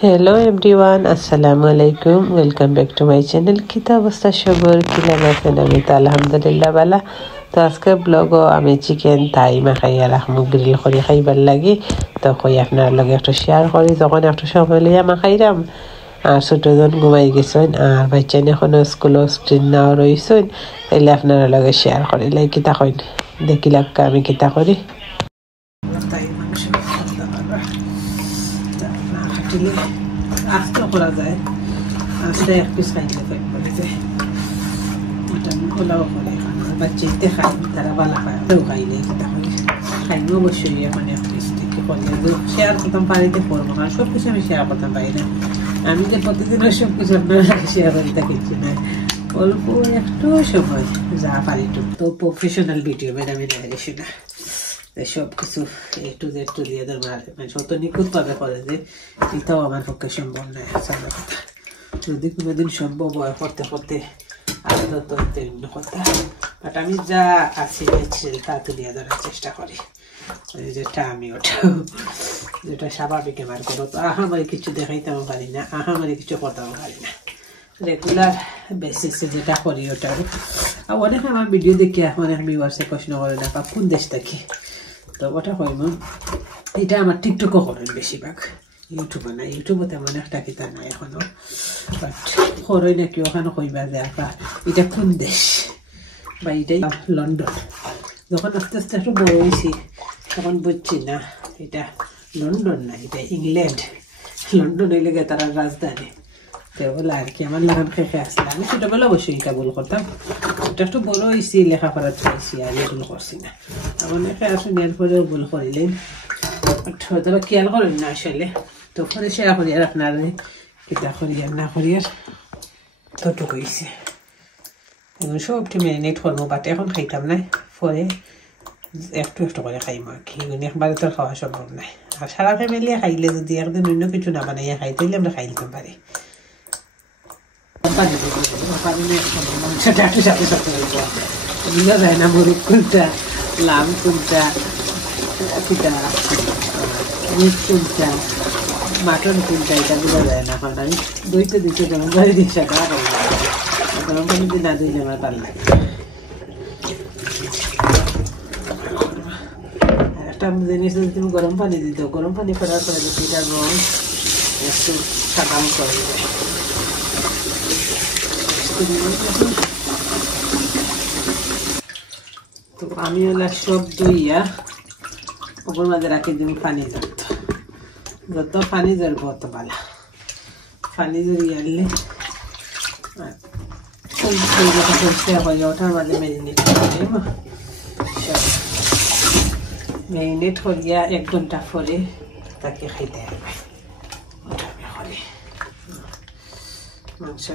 Hello everyone, assalamu alaikum. Welcome back to my channel. Kita অবস্থা সবার কিলা আছেন? আমি তো আলহামদুলিল্লাহ ভালো। তো আজকে ব্লগও আমি চিকেন থাই মাখাইয়া রাখমু গ্রিল করে খাইবার লাগি। তো কই আপনার লগে একটু শেয়ার করি যখন একটু সময় লইয়া মাখাইরাম। আর ছোটজন ঘুমাই গেছেন আর বাচ্চা এখনো স্কুলও স্ট্রিন নাও রইছেন। তাইলে আপনার লগে শেয়ার করি লাই কিতা কইন দেখি লাগা আমি কিতা করি। আস্তে করা যায় আস্তে এক পিস খাইলে পেট ভরে যায় মটন পোলাও করে বাচ্চাইতে খাই তারা ভালো খায় কেউ খাইলে সেটা করে খাইলে অবশ্যই এখন এক পিস থেকে করলে শেয়ার করতাম পারিতে করবো কারণ সব কিছু আমি শেয়ার করতাম পারি না আমি যে প্রতিদিনের সব কিছু আপনার শেয়ার করে থাকি না অল্প একটু সময় যা পারি তো প্রফেশনাল ভিডিও আমি দেখি না সব কিছু এ টু জেড টু দিয়ে মানে যত নিখুঁত ভাবে করে যে এটাও আমার পক্ষে সম্ভব নয় সারা কথা যদি কোনোদিন সম্ভব হয় করতে করতে আলাদা তো অন্য কথা বাট আমি যা আছি তা তুলিয়ে ধরার চেষ্টা করি যেটা আমি ওটাও যেটা স্বাভাবিক আমার করো তো আহামারি কিছু দেখাইতেও পারি না আহামারি কিছু করতেও পারি না রেগুলার বেসিসে যেটা করি ওটা আর অনেক আমার ভিডিও দেখি অনেক ভিউয়ার্সে প্রশ্ন করে না বা কোন দেশ থাকি তো ওটা কইম এটা আমার টিকটকও করেন বেশিরভাগ ইউটিউবে না ইউটিউবে তেমন একটা কিতা নাই এখনো বাট করই নাকি ওখানে কইবা যে আপা এটা কোন দেশ বা এটাই লন্ডন যখন আস্তে আস্তে একটু বড় হয়েছি তখন বুঝছি না এটা লন্ডন না এটা ইংল্যান্ড লন্ডন হইলে গে তারা রাজধানী তো বলে আর কি আমার লাগান খেয়ে আসলে আমি ছোটবেলা অবশ্যই এটা ভুল করতাম এটা একটু বড় হয়েছি লেখাপড়া চাইছি আর ভুল করছি না আমার খেয়ে আসলে নেওয়ার পরেও ভুল করিলেন হয়তো খেয়াল করেন না আসলে তো পরে শেয়ার করি আর আপনার কিতা করি আর না করি আর তটুক হয়েছে এখন সবটি ম্যারিনেট করবো বাট এখন খাইতাম না পরে একটু একটু করে খাইম আর কি একবারে তো খাওয়া সম্ভব নাই আর সারা ফ্যামিলি খাইলে যদি একদিন অন্য কিছু না বানাইয়া খাই তাইলে আমরা খাই দিতে পারি মাংসটা একটু সাথে সাথে বোঝা যায় না মুরগ কোনটা লাম কোনটা মিট কোনটা মাটন কোনটা এটা বোঝা যায় না এখন আমি দইতে দিতে গরম পানি দিচ্ছি গরম পানি দিয়ে না দিলে আমার ভালো লাগে একটা জিনিস যদি তুমি গরম পানি দিত গরম পানি করার পরে যদি এটা রং একটু সাদাম করে দেবে তো আমি ওলা সব দইয়া ওপর মাঝে রাখি দিন পানি ধরত যত পানি ধরব অত ভালো পানি ধরি আনলে ওটার মাঝে ম্যারিনেট ম্যারিনেট করিয়া 1 ঘন্টা পরে তাকে খাইতে হবে ওটা আমি করি মাংস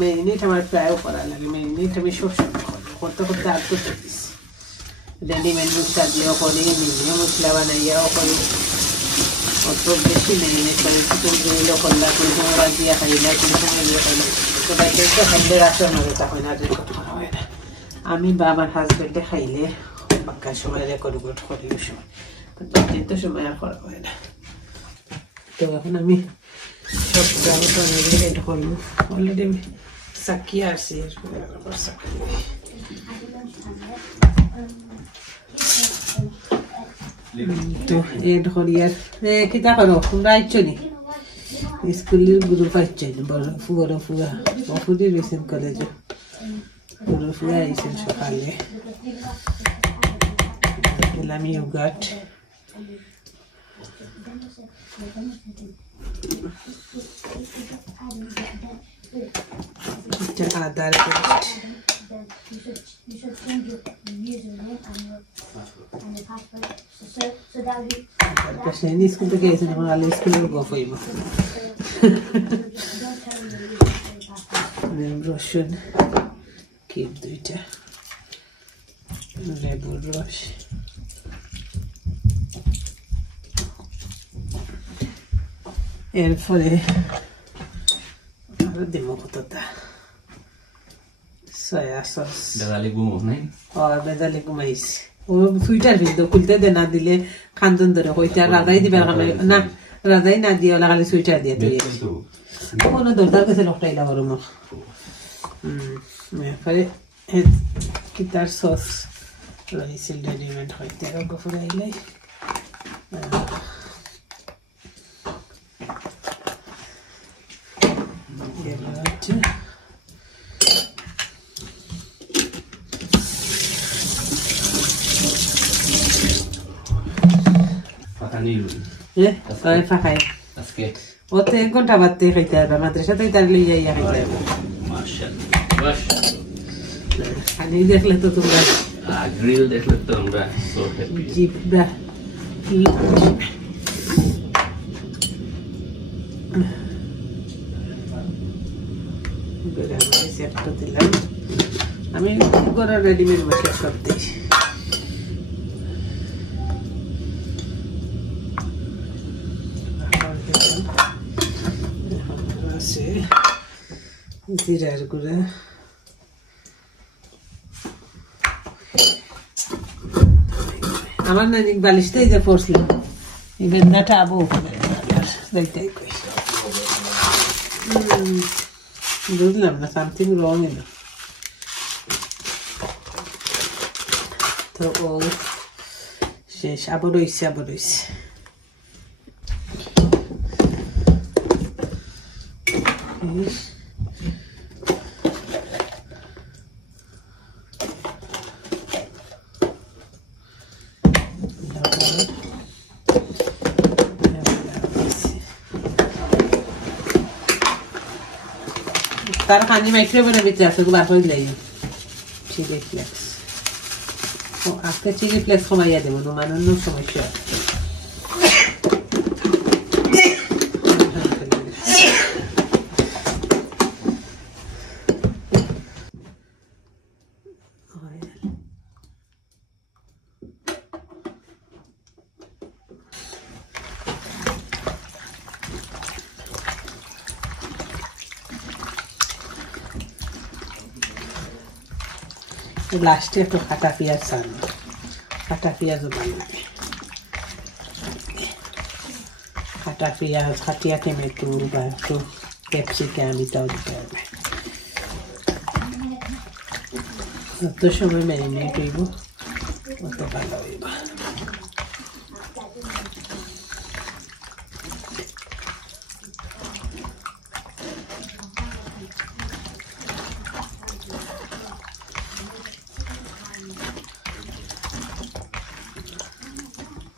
ম্যারিনেট আমার প্রায়ও করা লাগে ম্যারিনেট আমি সবসময় করি করতে করতে আর করতে দিস রেডিমেড মশলা দিয়েও করি নিজে মশলা বানাইয়াও করি অত বেশি ম্যারিনেট করে চিকেন গ্রিলও করলাম কোন সময় দিয়ে খাইলা কোন সময় দিয়ে খাইলাম তো বাইকে খাইলে রাখার মাঝে তখন আর রেকর্ড করা হয় না আমি বা আমার হাজব্যান্ডে খাইলে বাক্কার সময় রেকর্ড করি ওই সময় বাচ্চার তো সময় আর করা হয় না তো এখন আমি সব রেডি করবো অলরেডি আমি সাকিয়ে আসছি তো এড করি আর কিতা করো তোমরা আইছো নি স্কুলের গ্রুপ আইছো বড় ফুয়া অফুদি রয়েছেন কলেজে বড় ফুয়া আইছেন সকালে দিলাম ইয়োগার্ট আদার পেস্ট স্কুল থেকে এসে আমার আলো স্কুলের গপ হইব রসুন কেক দুইটা লেবুর রস এরপরে আরো দিব কতটা soya sauce. Bedali gumo, নাই? বেদালি ঘুমাইছি ও সুইটার ভিতর খুলতে দে না দিলে খানজন ধরে কইতে রাজাই দিবার না রাজাই না দিয়ে লাগালে সুইটার দিয়ে তুই কোনো দরকার কাছে লোকটাই লাগার মুখ পরে কিতার সস রয়েছিল রেডিমেড হইতে গফুর আইলাই ফাঁকাই ওতে 1 ঘন্টা বাদতে খাইতে হবে মাদ্রাসাতে তার লইয়া খাইতে হবে খালি দেখলে তো তোমরা গ্রিল দেখলে তো আমরা সো হ্যাপি জিব্রা আমি গরম রেডিমেড বসে সব দিই জিরার গুঁড়া আমার নানি বালিশটাই যে পড়ছিল এই বেদনাটা আবু দেখতেই কই বুঝলাম না সামথিং রং এলো তো ও শেষ আবার রইছে তার খানি মাইক্রোওয়েভের ভিতরে আছে বার করে দিলাই চিলি ফ্লেক্স ও আজকে চিলি ফ্লেক্স কমাইয়া দেবো নুমানোর সমস্যা লাস্টে একটু কাটা পেঁয়াজ ছাড়বো কাটা পেঁয়াজও ভালো লাগে কাটা পেঁয়াজ কাটিয়া টমেটো বা একটু ক্যাপসিকাম এটাও দিতে হবে যত সময় ম্যারিনেট হইব অত ভালো হইব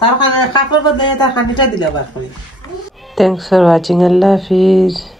তার কাপড় বদলে তার খানিটা দিলে বার করে। Thanks for watching. Allah Hafiz.